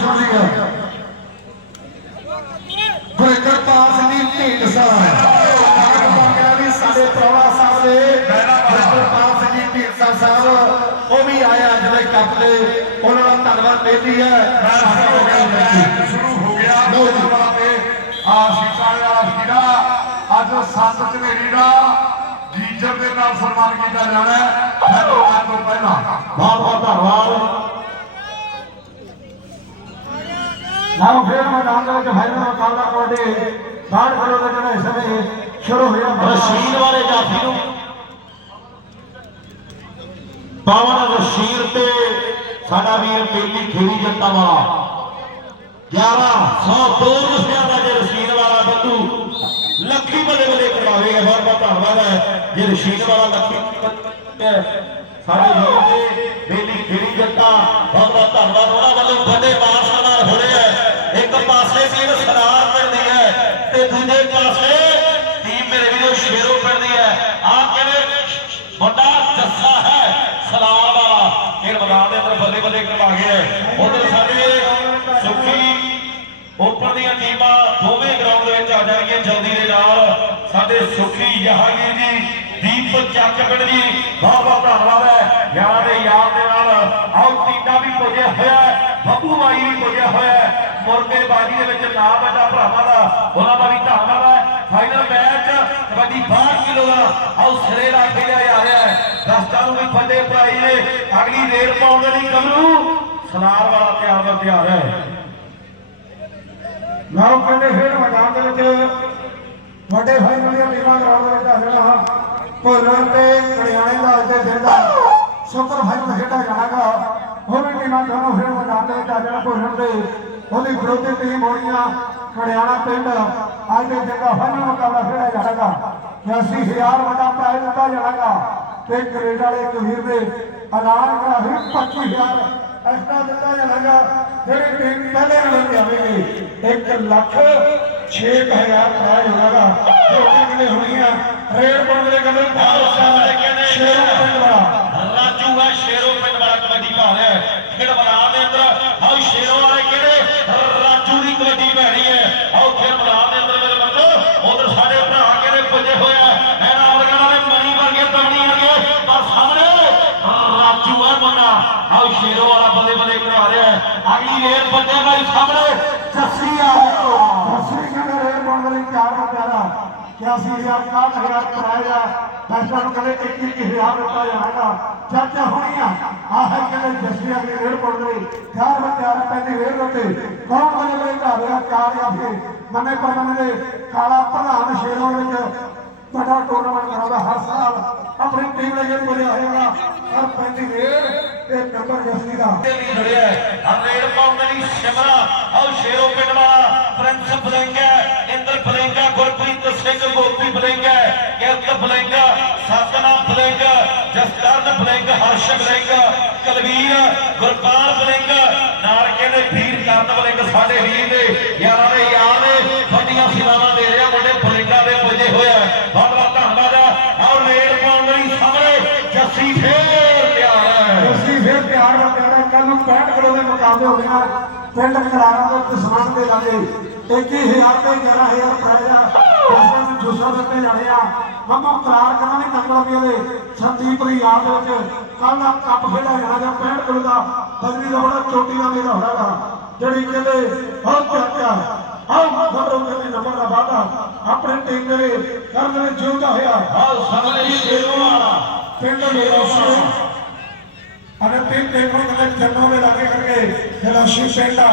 ਪੋਸ਼ਣ ਦੀ ਹੈ ਗੁਰੇਕਰ ਪਾਸ ਦੀ ਢੀਂਡ ਸਾਹਿਬ ਬਾਕਿਆ ਵੀ ਸਾਡੇ ਪ੍ਰੋਣਾ ਸਾਹਿਬ ਦੇ ਗੁਰੇਕਰ ਪਾਸ ਦੀ ਢੀਂਡ ਸਾਹਿਬ ਉਹ ਵੀ ਆਏ ਅੱਜ ਦੇ ਕੱਪ ਦੇ ਉਹਨਾਂ ਦਾ ਧੰਨਵਾਦ ਬੇਨਤੀ ਹੈ। ਸ਼ੁਰੂ ਹੋ ਗਿਆ। ਉਹਨਾਂ ਤੇ ਆਸ਼ੀਸ਼ਾਂ ਦਾ। ਸ਼ੀਰਾ ਅੱਜ ਸੰਤ ਝਵੇਰੀ ਦਾ ਗੀਜਰ ਦੇ ਨਾਲ ਸਨਮਾਨ ਕੀਤਾ ਜਾਣਾ ਹੈ। ਅੱਜ ਤੋਂ ਪਹਿਲਾਂ। ਬਹੁਤ ਬਹੁਤ ਧੰਨਵਾਦ। ਨਾਮ ਫੇਰ ਮੈਦਾਨ ਦੇ ਵਿੱਚ ਫਾਈਨਲ ਮੁਕਾਬਲਾ ਕਬੱਡੀ 60 ਕਿਲੋ ਦੇ ਜਿਹੜੇ ਸਮੇਂ, ਸ਼ੁਰੂ ਹੋਇਆ ਰਸ਼ੀਦ ਵਾਲੇ ਜਾਫੀ ਨੂੰ। ਪਾਵਨ ਰਸ਼ੀਦ ਤੇ ਸਾਡਾ ਵੀਰ ਬੇਲੀ ਖੇੜੀ ਜੱਟਾ ਵਾਲਾ। 1102 ਰੁਪਿਆ ਦਾ ਜੇ ਰਸ਼ੀਦ ਵਾਲਾ ਬੱਤੂ ਲੱਖੀ ਬਲੇ ਬਲੇ ਕਰਵਾਵੇਗਾ ਬਹੁਤ ਬਹੁਤ ਧੰਨਵਾਦ ਹੈ। ਜੇ ਰਸ਼ੀਦ ਵਾਲਾ ਲੱਖੀ ਸਾਡੇ ਵੀਰ ਦੇ ਬੇਲੀ ਖੇੜੀ ਜੱਟਾ, ਬਹੁਤ ਬਹੁਤ ਧੰਨਵਾਦ। ਉਹਨਾਂ ਵੱਲੋਂ ਵੱਡੇ ਮਾਰਸ਼ਾਂ ਦੂਜੇ ਪਾਸੇ ਟੀਮ ਮੇਰੇ ਵੀਰੋ ਸ਼ੇਰੋ ਪਿੰਡਦੀ ਹੈ? ਆਹ ਕਿਵੇਂ ਵੱਡਾ ਜੱਸਾ ਹੈ? ਸਲਾਮ ਵਾਲਾ ਇਹ ਮੈਦਾਨ ਦੇ ਅੰਦਰ ਬੱਲੇ ਬੱਲੇ ਕਰਵਾ ਗਿਆ ਉਧਰ ਸਾਡੇ ਸੁਖੀ ਉੱਪਰ ਦੀਆਂ ਟੀਮਾਂ ਦੋਵੇਂ ਗਰਾਊਂਡ ਦੇ ਵਿੱਚ ਆ ਜਾਣਗੀਆਂ ਜਲਦੀ ਦੇ ਨਾਲ। ਸਾਡੇ ਸੁਖੀ ਜਹਾਂਗੀਰ ਜੀ ਦੀਪ ਚੱਕ ਪਿੰਡ ਜੀ, ਬਹੁਤ ਬਹੁਤ ਧੰਨਵਾਦ ਹੈ। ਯਾਰ ਦੇ ਯਾਰ ਦੇ ਨਾਲ ਆਉ ਟੀਡਾ ਵੀ ਪੁੱਜਿਆ ਹੋਇਆ ਬੱਬੂ ਬਾਈ ਵੀ ਪੁੱਜਿਆ ਹੋਇਆ ਮੁਰਗੇ ਬਾਜੀ ਦੇ ਵਿੱਚ ਨਾਮ ਵੱਡਾ ਭਰਾਵਾਂ ਦਾ, ਉਹਨਾਂ ਦਾ ਵੀ ਧੰਨਵਾਦ ਹੈ ਫਾਈਨਲ ਮੈਚ ਕਬੱਡੀ 62 ਕਿਲੋ ਦਾ ਆਉ ਸਿਰੇ ਲਾ ਜਾ ਰਿਹਾ ਹੈ। ਦਸਤਾਂ ਨੂੰ ਵੀ ਫੱਟੇ ਪਾਈ ਨੇ। ਅਗਲੀ ਰੇਡ ਪਾਉਣ ਦੇ ਲਈ ਕਮਰੂ ਸਲਾਰ ਵਾਲਾ ਤਿਆਰ ਵਰ ਤਿਆਰ ਹੈ। ਨਾਮ ਕਹਿੰਦੇ ਖੇਡ ਮੈਦਾਨ ਦੇ ਵਿੱਚ ਵੱਡੇ ਫਾਈਨਲ ਦੀਆਂ ਟੀਮਾਂ ਗਰਾਊਂਡ ਦੇ ਵਿੱਚ ਆ ਜਾਣਾ ਭੋਲਰ ਤੇ ਕੜਿਆਣੇ ਦਾ ਅੱਜ ਦੇ ਦਿਨ ਦਾ ਸੁਪਰ ਫਾਈਨਲ ਖੇਡਿਆ ਜਾਣਾਗਾ ਉਹ ਵੀ ਟੀਮਾਂ ਦੋਨੋਂ ਖੇਡ ਮੈਦਾਨ ਦੇ ਵਿੱਚ ਆ ਜਾਣਾ ਭੋਲਰ ਤੇ ਉਹਦੀ ਵਿਰੋਧੀ ਟੀਮ ਹੋਣੀਆਂ ਕੜਿਆਣਾ ਪਿੰਡ। ਅੱਜ ਦੇ ਦਿਨ ਦਾ ਫਾਈਨਲ ਮੁਕਾਬਲਾ ਖੇਡਿਆ ਜਾਣਾਗਾ 80000 ਵੱਡਾ ਪ੍ਰਾਈਜ਼ ਦਿੱਤਾ ਜਾਣਾਗਾ ਤੇ ਕੈਨੇਡਾ ਵਾਲੇ ਕਬੀਰ ਦੇ ਐਲਾਨ ਕਰਾ ਹੀ 25000 ਐਕਸਟਰਾ ਦਿੱਤਾ ਜਾਣਾਗਾ ਜਿਹੜੀ ਟੀਮ ਪਹਿਲੇ ਨੰਬਰ ਤੇ ਆਵੇਗੀ। 1 ਲੱਖ 6000 ਪ੍ਰਾਈਜ਼ ਹੋਣਾਗਾ ਜੋ ਟੀਮ ਨੇ ਹੋਣੀਆਂ ਰੇਡ ਬਣ ਦੇ ਕਹਿੰਦੇ ਬਹੁਤ ਸਾਰਾ ਸ਼ੇਰ ਪਿੰਡ ਵਾਲਾ। ਰਾਜੂ ਹੈ ਸ਼ੇਰੋ ਪਿੰਡ ਵਾਲਾ ਕਬੱਡੀ ਪਾ ਰਿਹਾ ਖੇਡ ਮੈਦਾਨ ਦੇ ਅੰਦਰ ਆਓ ਸ਼ੇਰੋ ਵਾਲੇ ਕਿਹੜੇ? ਰਾਜੂ ਦੀ ਕਬੱਡੀ ਪੈਣੀ ਹੈ। ਆਓ ਖੇਡ ਮੈਦਾਨ ਦੇ ਅੰਦਰ ਮੇਰੇ ਬੰਦੋ ਉਧਰ ਸਾਡੇ ਭਰਾ ਕਿਹੜੇ ਪੁੱਜੇ ਹੋਏ ਆ? ਇਹਨਾਂ ਵਰਗਾਂ ਨੇ ਮਣੀ ਵਰਗੇ ਤਗੜੀ ਵਰਗੇ ਪਰ ਸਾਹਮਣੇ। ਰਾਜੂ ਹੈ ਬੰਦਾ ਆਓ ਸ਼ੇਰੋ ਵਾਲਾ ਬੱਲੇ ਬੱਲੇ ਕਰਾ ਰਿਹਾ ਅਗਲੀ ਰੇਡ ਬੱਜੇ ਭਾਈ ਸਾਹਮਣੇ। ਜੱਸੀ ਆ ਅਸਲੀ ਕਹਿੰਦੇ ਰੇਡ ਬਣ ਦੇ ਲਈ ਤਿਆਰ ਹੋ ਪਿਆਰਾ 81000 ਕਾਲ ਹਜ਼ਾਰ ਫੈਸਲਾ ਨੂੰ ਕਹਿੰਦੇ 21000 ਦਿੱਤਾ ਜਾਣਾਗਾ ਚਰਚਾ ਹੋਣੀ ਆ। ਆਹ ਕਹਿੰਦੇ ਜਸਵੀਰ ਦੀ ਰੇਡ ਬਣ ਲਈ ਤਿਆਰ ਹੋ ਪੈਂਦੀ ਰੇਡ ਉੱਤੇ। ਕੌਣ ਬਣੇ ਘਰ ਆ, ਚਾਰ ਜਾਂ ਫਿਰ ਮੰਨੇ ਪਰਮਨ ਦੇ ਕਾਲਾ ਪ੍ਰਧਾਨ ਸ਼ੇਰੋਂ ਵਿੱਚ ਵੱਡਾ ਟੂਰਨਾਮੈਂਟ ਕਰਾਉਂਦਾ ਹਰ ਸਾਲ। ਆਪਣੀ ਟੀਮ ਲੈ ਕੇ ਬੋਲਿਆ ਹੋਏਗਾ ਹਰ ਪੈਂਦੀ ਰੇਡ ਤੇ ਨੰਬਰ ਜਸਵੀਰ ਦਾ। ਦੇ ਲਈ ਖੜਿਆ ਹੈ। ਪਾਉਣ ਲਈ ਸ਼ਿਮਲਾ। ਆਓ ਸ਼ੇਰੋ ਪਿੰਡ ਵਾਲਾ। ਪ੍ਰਿੰਸ ਬਲੇਂਗਾ ਇੰਦਰ ਬਲੇਂਗਾ ਗੁਰਪ੍ਰੀਤ ਸਿੰਘ, ਗੋਪੀ ਬਲੇਂਗਾ ਕਿਰਤ ਬਲੇਂਗਾ ਸਤਨਾਮ ਬਲੇਂਗਾ ਜਸਕਰਨ ਬਲੇਂਗਾ ਹਰਸ਼ ਬਲੇਂਗਾ ਕਲਵੀਰ, ਗੁਰਪਾਲ ਬਲੇਂਗਾ ਨਾਲ ਕਹਿੰਦੇ ਵੀਰ ਕਰਨ ਬਲੇਂਗਾ ਸਾਡੇ ਵੀਰ ਦੇ ਯਾਰਾਂ ਦੇ ਯਾਰ ਨੇ, ਵੱਡੀਆਂ ਸੇਵਾਵਾਂ ਦੇ ਰਿਹਾ, ਮੁੰਡੇ ਬਲੇਂਗਾ ਦੇ ਪੁੱਜੇ ਹੋਇਆ ਬਹੁਤ ਬਹੁਤ ਧੰਨਵਾਦ ਆਓ ਰੇਡ ਪਾਉਣ ਲਈ ਸਾਹਮਣੇ, ਜੱਸੀ ਫੇਰ ਤਿਆਰ ਹੈ। ਅਸੀਂ ਪਿਆਰ ਦਾ ਪਿਆਰਾ ਕੱਲ ਨੂੰ 65 ਕਿਲੋ ਦੇ ਮੁਕਾਬਲੇ ਹੋਣੇ ਪਿੰਡ ਕਰਾਰਾਂ ਦੇ ਕਿਸਾਨ ਦੇ ਲਾਗੇ 21000 ਤੇ 11000 ਪ੍ਰਾਈਜ਼ ਆ ਇਸ ਜੁਸਾ ਦਿੱਤੇ ਜਾਣੇ ਆ ਮੰਮਾ ਕਰਾਰ ਕਰਾਂਗੇ ਨੰਗਲ ਦੇ ਸੰਦੀਪ ਦੀ ਯਾਦ ਵਿੱਚ ਕੱਲ ਦਾ ਕੱਪ ਖੇਡਿਆ ਜਾਣਾ ਜਾਂ 65 ਕਿਲੋ ਦਾ ਬਦਲੀ ਦਾ ਬੜਾ ਚੋਟੀ ਦਾ ਮੇਲਾ ਹੋਣਾਗਾ ਜਿਹੜੀ ਕਹਿੰਦੇ ਬਹੁਤ ਚਾਚਾ ਆਹ ਖਬਰੋਂ ਕਹਿੰਦੇ ਨੰਬਰ ਦਾ ਵਾਦਾ ਆਪਣੇ ਟੀਮ ਦੇ ਕਰਨ ਦੇ ਜਿਉਂਦਾ ਹੋਇਆ ਆਓ ਸਾਹਮਣੇ ਸ਼ੇਰੋ ਵਾਲਾ ਪਿੰਡ ਮੇਰਾ ਸ਼ੇਰ ਅਰੇ ਤਿੰਨ ਦੇਖੋ ਕਹਿੰਦੇ ਜੰਨੋਂ ਦੇ ਲਾਗੇ ਕਰਕੇ ਜਲਾਸ਼ੀ ਪਿੰਡ ਆ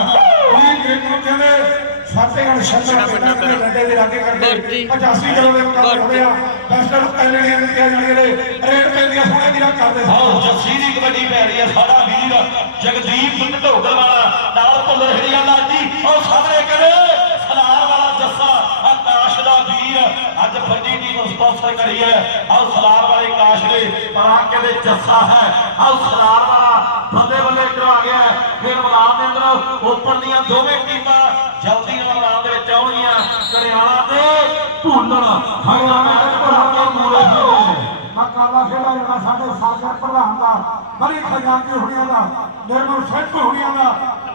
ਇਹ ਦੇਖੋ ਕਹਿੰਦੇ ਫਤਿਹਗੜ੍ਹ ਸ਼ੰਕਰ ਪਿੰਡਾਂ ਦੇ ਲੱਡੇ ਦੇ ਲਾਗੇ ਕਰਕੇ 85 ਕਿਲੋ ਦੇ ਮੁਕਾਬਲੇ ਹੋਏ ਆ। ਬੈਸਟਰ ਪਹਿਲੇ ਨੇ ਦਿੱਤੀਆਂ ਜਾਣੀਆਂ ਨੇ ਰੇਡ ਪੈਂਦੀਆਂ ਸੋਹਣੇ ਦੀਆਂ ਕਰਦੇ ਆਓ ਜੱਸੀ ਦੀ ਕਬੱਡੀ ਪੈ ਰਹੀ ਹੈ ਸਾਡਾ ਵੀਰ ਜਗਦੀਪ ਢੋਗਲ ਵਾਲਾ ਨਾਲ ਭੁੱਲਰ ਹਰੀਆ ਲਾਜੀ ਉਹ ਸਾਹਮਣੇ ਕਰੇ ਸਲਾਰ ਵਾਲਾ ਜੱਸਾ ਆਕਾਸ਼ ਦਾ ਵੀਰ। ਅੱਜ ਵੱਡੀ ਟੀਮ ਸਪਾਂਸਰ ਕਰੀ ਹੈ। ਆਓ ਸਲਾਰ ਵਾਲੇ ਆਕਾਸ਼ ਦੇ ਪਰਾਂਕੇ ਦੇ ਜੱਸਾ ਹੈ। ਆਓ ਸਲਾਰ ਵਾਲਾ ਬੱਲੇ ਬੱਲੇ ਕਰਵਾ ਗਿਆ ਹੈ। ਫਿਰ ਮੈਦਾਨ ਦੇ ਅੰਦਰ ਉੱਪਰ ਦੀਆਂ ਦੋਵੇਂ ਟੀਮਾਂ ਜਲਦੀ ਨਾਲ ਮੈਦਾਨ ਤੇ ਭੁੱਲਣ। ਹਰਿਆਣਾ ਮੈਚ ਭਰਾ ਮੂਰੇ ਹੋਏ ਮਕਾਲਾ ਖੇਡਾ ਜਿਹੜਾ ਸਾਡੇ ਸਾਗਰ ਪ੍ਰਧਾਨ ਦਾ, ਬੜੀ ਖਜ਼ਾਨਚੀ ਹੋਣੀਆਂ ਦਾ, ਨਿਰਮਲ ਸਿੰਘ ਹੋਣੀਆਂ ਦਾ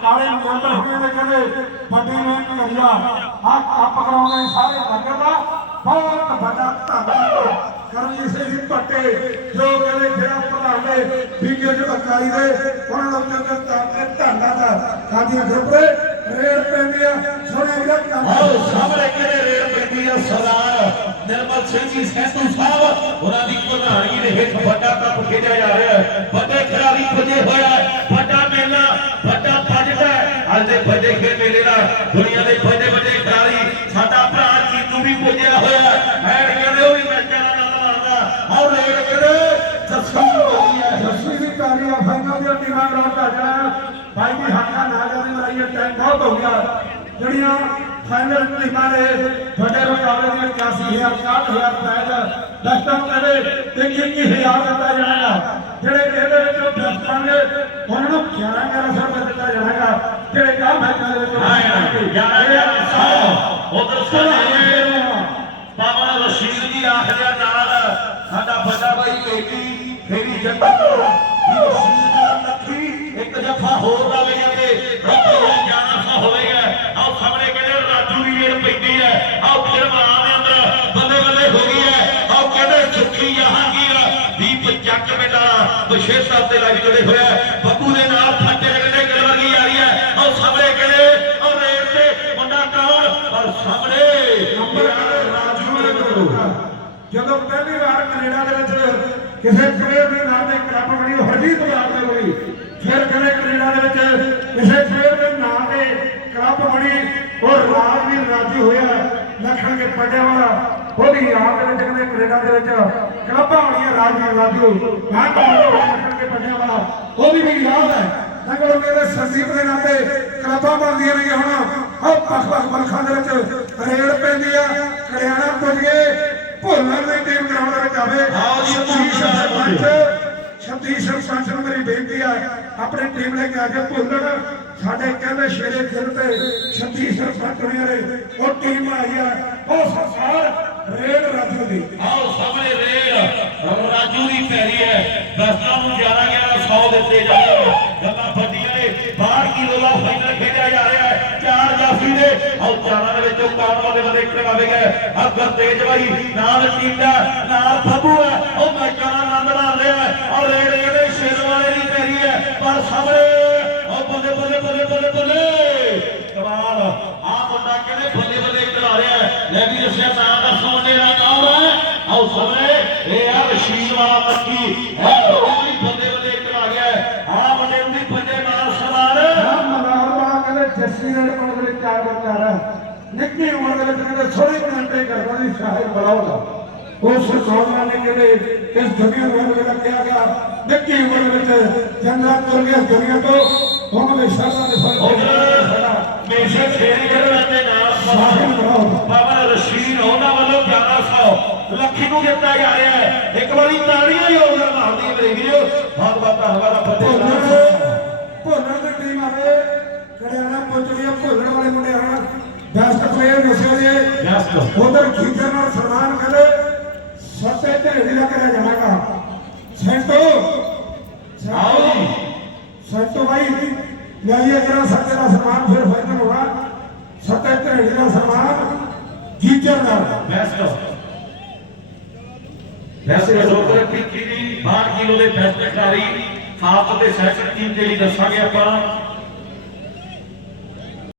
ਨਾਲੇ ਮੈਂਬਰ ਹੋਏ ਨੇ ਕਹਿੰਦੇ, ਵੱਡੀ ਮਿਹਨਤ ਕਰੀਆ ਆ ਕੱਪ ਕਰਾਉਣੇ ਸਾਰੇ ਨਗਰ ਦਾ, ਬਹੁਤ ਵੱਡਾ ਧੰਨਵਾਦ ਕਰਮਜੀਤ ਸਿੰਘ ਜੀ ਭੱਟੇ, ਜੋ ਕਹਿੰਦੇ ਜਿਹੜਾ ਪ੍ਰਧਾਨ ਨੇ ਵੀਡੀਓ ਜੋ ਅਕਾਲੀ ਦੇ, ਉਹਨਾਂ ਦਾ ਚੰਗਾ ਧੰਨਵਾਦ ਕਾਦੀਆਂ ਗਰੁੱਪ ਦੇ ਰੇਡ ਆ ਆਓ ਸਾਹਮਣੇ ਕਿਹੜੇ ਰੇਡ ਪੈਂਦੀ ਆ? ਸਰਦਾਰ ਨਿਰਮਲ ਸਿੰਘ ਜੀ, ਸੈਂਤੂ ਸਾਹਿਬ, ਉਹਨਾਂ ਦੀ ਪ੍ਰਧਾਨਗੀ ਦੇ ਹੇਠ ਵੱਡਾ ਕੱਪ ਖੇਡਿਆ ਜਾ ਰਿਹਾ ਹੈ। ਵੱਡੇ ਖਿਡਾਰੀ ਪੁੱਜੇ ਹੋਇਆ ਹੈ ਵੱਡਾ ਮੇਲਾ, ਵੱਡਾ ਬਜਟ ਹੈ। ਅੱਜ ਦੇ ਵੱਡੇ ਖੇਡ ਮੇਲੇ ਦਾ ਦੁਨੀਆ ਦੇ ਵੱਡੇ ਵੱਡੇ ਖਿਡਾਰੀ, ਸਾਡਾ ਭਰਾ ਜੀਤੂ ਵੀ ਪੁੱਜਿਆ ਹੋਇਆ ਹੈ। ਮੈਂ ਕਹਿੰਦੇ ਉਹ ਵੀ ਮੈਚਾਂ ਦਾ ਆਨੰਦ ਮਾਣਦਾ ਆਓ ਰੇਡ ਕਿਹੜੇ ਜੱਸੀ ਹੋਈ ਹੈ ਜੱਸੀ ਦੀ ਤਾਰੀ ਆ, ਫਾਈਨਲ ਦੀਆਂ ਟੀਮਾਂ ਨਾਲ ਜਾਣਾ ਭਾਈ ਜੀ, ਹੱਥਾਂ ਨਾ ਜਾਣੇ ਮਰਾਈਏ ਟਾਈਮ ਬਹੁਤ ਹੋ ਗਿਆ। ਜਿਹੜੀਆਂ ਫਾਈਨਲ ਟੀਮਾਂ ਨੇ ਵੱਡੇ ਮੁਕਾਬਲੇ ਦੀਆਂ 81000 60000 ਪੈਦ ਦਸਤਾਂ ਕਰੇ ਤੇ ਕੀ ਹਜ਼ਾਰ ਦਿੱਤਾ ਜਾਣਾ ਜਿਹੜੇ ਇਹਦੇ ਵਿੱਚੋਂ ਬਣਗੇ ਉਹਨਾਂ ਨੂੰ 11 1100 ਰੁਪਏ ਦਿੱਤਾ ਜਾਣਾਗਾ ਜਿਹੜੇ ਕੱਲ ਮੈਚਾਂ ਦੇ ਵਿੱਚ ਉਧਰ ਸਾਡੇ ਬਾਬਾ ਰਸ਼ੀਦ ਜੀ ਆਖਦਿਆ ਨਾਲ ਸਾਡਾ ਵੱਡਾ ਭਾਈ ਬੇਟੀ ਫੇਰੀ ਜੱਟਾ ਜੀ ਰਸ਼ੀਦ ਨਾਲ ਲੱਖੀ ਇੱਕ ਜਫਾ ਹੋਰ ਲੱਗ ਜਾਂਦੇ ਇੱਕ ਜਾਣਾ ਸਾ ਹੋਵੇਗਾ ਆਹ ਸਾਹਮਣੇ ਕਹਿੰਦੇ ਰਾਜੂ ਦੀ ਰੇਡ ਪੈਂਦੀ ਹੈ ਆਹ ਫਿਰ ਮਾਂ ਦੇ ਅੰਦਰ ਬੱਲੇ ਬੱਲੇ ਹੋ ਗਈ ਹੈ ਆਹ ਕਹਿੰਦੇ ਸੁੱਖੀ ਜਹਾਂਗੀਰ ਦੀਪ ਜੱਟ ਬੇਟਾ ਵਿਸ਼ੇਸ਼ ਤੌਰ ਤੇ ਲੱਗ ਜੁੜੇ ਹੋਇਆ ਹੈ। ਬੱਬੂ ਦੇ ਨਾਲ ਫੱਟੇ ਕਹਿੰਦੇ ਗਲਵਰਗੀ ਆ ਰਹੀ ਹੈ ਆਹ ਸਾਹਮਣੇ ਕਹਿੰਦੇ ਆਹ ਰੇਡ ਤੇ ਮੁੰਡਾ ਕੌਣ ਪਰ ਸਾਹਮਣੇ ਨੰਬਰ ਰਾਜੂ ਨੇ ਕਰੂਗਾ ਜਦੋਂ ਪਹਿਲੀ ਵਾਰ ਕੈਨੇਡਾ ਦੇ ਵਿੱਚ ਕਿਸੇ ਪਲੇਅਰ ਦੇ ਨਾਮ ਤੇ ਕਲੱਬ ਬਣੀ, ਉਹ ਹਰਜੀਤ ਬਾਜ਼ਾਰ ਤੇ ਹੋਈ। ਫਿਰ ਕਦੇ ਕੈਨੇਡਾ ਦੇ ਵਿੱਚ ਕਿਸੇ ਪਲੇਅਰ ਦੇ ਨਾਮ ਤੇ ਕਲੱਬ ਬਣੀ, ਉਹ ਰਾਜਵੀਰ ਰਾਜੂ ਹੋਇਆ ਲਖਣ ਕੇ ਪੱਡਿਆ ਵਾਲਾ ਉਹਦੀ ਯਾਦ ਦੇ ਵਿੱਚ ਕਹਿੰਦੇ ਕੈਨੇਡਾ ਦੇ ਵਿੱਚ ਕਲੱਬਾਂ ਹੋਣੀਆਂ ਰਾਜਵੀਰ ਰਾਜੂ, ਮੈਂ ਲਖਣ ਕੇ ਪੱਡਿਆ ਵਾਲਾ ਉਹਦੀ ਵੀ ਯਾਦ ਹੈ। ਨਗਰ ਮੇਰੇ ਸੰਦੀਪ ਦੇ ਨਾਂ ਤੇ ਕਲੱਬਾਂ ਬਣਦੀਆਂ ਨੇ ਹੁਣ। ਉਹ ਪਖ ਪਖ ਮਲਖਾਂ ਦੇ ਵਿੱਚ ਰੇੜ ਪੈਂਦੀ ਆ ਕੜਿਆਣਾ ਪੁੱਜ ਗਏ। ਭੋਲਣ ਦੀ ਟੀਮ ਗਰਾਊਂਡ ਵਿੱਚ ਆਵੇ। ਜੀ, ਭੋਲਣ ਸਰਪੰਚ ਸਤੀਸ਼ ਸਰਪੰਚ ਨੂੰ ਮੇਰੀ ਬੇਨਤੀ ਆ ਆਪਣੀ ਟੀਮ ਲੈ ਕੇ ਆ ਕੇ ਭੋਲਣ। ਸਾਡੇ ਕਹਿੰਦੇ ਸ਼ੇਰੇ ਦਿਲ ਤੇ ਸਤੀਸ਼ ਸਰਪੰਚ ਨੇ ਉਹ ਟੀਮ ਆਈ ਆ। ਉਹ ਸਰਕਾਰ ਰੇਡ ਰੱਖ ਦੀ ਆਓ ਸਾਹਮਣੇ ਰੇਡ। ਰਾਜੂ ਦੀ ਪੈਰੀ ਹੈ। ਦਸਤਾਂ ਨੂੰ 11 11 100 ਦਿੱਤੇ ਜਾਂਦੇ ਨੇ। ਗੱਲਾਂ ਵੱਡੀਆਂ ਨੇ। 12 ਕਿਲੋ ਦਾ ਫਾਈਨਲ ਜਾਫੀ ਦੇ ਵਿੱਚੋਂ ਕੌਣ ਵਾਲੇ ਬੰਦੇ ਕਰਵਾਵੇਗਾ ਅਗਰ ਤੇਜ ਬਾਈ ਨਾਲ ਟੀਡਾ, ਨਾਲ ਫੱਬੂ ਹੈ। ਉਹ ਮੈਚਾਂ ਦਾ ਆਨੰਦ ਮਾਣ ਰਿਹਾ ਔਰ ਰੇਡ ਇਹਦੇ ਸ਼ੇਰ ਵਾਲੇ ਦੀ ਪੈਰੀ ਹੈ। ਪਰ ਸਾਹਮਣੇ, ਉਹ ਬੱਲੇ ਬੱਲੇ ਬੱਲੇ ਬੱਲੇ ਬੱਲੇ ਕਮਾਲ। ਆ ਮੁੰਡਾ ਕਹਿੰਦੇ ਬੱਲੇ ਬੱਲੇ ਕਰਾ ਰਿਹਾ ਹੈ? ਲੈ ਵੀ ਦੱਸਿਆ ਤਾਂ ਦਾ ਸੋਨੇ ਦਾ ਕੌਣ ਹੈ। ਆਓ ਸਾਹਮਣੇ, ਇਹ ਆ ਰਸ਼ੀਦ ਵਾਲਾ ਮੱਕੀ ਹੈ ਉਹ ਵੀ ਬੱਲੇ ਬੱਲੇ ਕਰਾ ਗਿਆ ਹੈ ਆ ਮੁੰਡੇ ਨੂੰ ਵੀ ਪੰਜੇ ਮਾਰ ਸਵਾਰ ਰਾਮ ਮਨਾਰ ਵਾਲਾ ਕਹਿੰਦੇ ਜੱਸੀ ਰੇਡ ਪਾਉਣ ਦੇ ਲਈ ਚਾਰ ਬਕਾਰ ਹੈ ਨਿੱਕੀ ਉਮਰ ਦੇ ਵਿੱਚ ਕਹਿੰਦੇ ਸੋਹਣੀ ਕੰਟੇ ਕਰਦਾ ਸੀ ਸਾਹਿਬ ਬਲਾਉਦਾ ਉਸ ਸੋਹਣਾ ਨੇ ਕਹਿੰਦੇ ਇਸ ਦੁਨੀਆ ਨੂੰ ਜਿਹੜਾ ਕਿਹਾ ਗਿਆ? ਨਿੱਕੀ ਉਮਰ ਵਿੱਚ ਜੰਗਲਾਂ ਤੁਰ ਗਿਆ ਦੁਨੀਆ ਤੋਂ ਹੁਣ ਦੇ ਸ਼ਰਤਾਂ ਦੇ ਫਲ ਮੇਸ਼ੇ ਖੇਰੀ ਕਰਨ ਨਾਲ ਸਵਾਰ ਬਾਬਾ ਰਸ਼ੀਦ ਉਹਨਾਂ ਵੱਲੋਂ 1100 ਲੱਖੀ ਨੂੰ ਦਿੱਤਾ ਜਾ ਰਿਹਾ ਹੈ। ਇੱਕ ਵਾਰੀ ਤਾੜੀਆਂ ਹੀ ਹੋਰ ਮਾਰਦੀ ਮੇਰੇ ਵੀਰੋ। ਬਹੁਤ ਬਹੁਤ ਧੰਨਵਾਦ ਫਤਿਹ ਭੋਲਣ ਦੀ ਟੀਮ ਆਵੇ ਕੜਿਆਣਾ ਪਹੁੰਚ ਗਈ ਆ, ਭੋਲਣ ਵਾਲੇ ਮੁੰਡੇ ਆਣ ਸੱਤੇ ਢੇੜੀ ਦਾ ਕਰਿਆ ਜਾਣਾਗਾ ਸੈਂਟੋ। ਆਓ ਜੀ। ਸੈਂਟੋ ਭਾਈ ਲਿਆਈਏ ਜਰਾ ਸੱਤੇ ਦਾ ਸਨਮਾਨ ਫਿਰ ਫਾਈਨਲ ਹੋਣਾ। ਸੱਤੇ ਢੇੜੀ ਦਾ ਸਨਮਾਨ ਖੀਚਰ ਨਾਲ। ਬੈਸਟ ਵੈਸੇ ਰੋਕਰ ਟਿੱਕੀ ਦੀ 12 ਕਿਲੋ ਦੇ ਬੈਸਟ ਖਿਡਾਰੀ ਖਾਸ ਤੇ ਸੈਕੰਡ ਟੀਮ ਦੇ ਲਈ ਦੱਸਾਂਗੇ ਆਪਾਂ।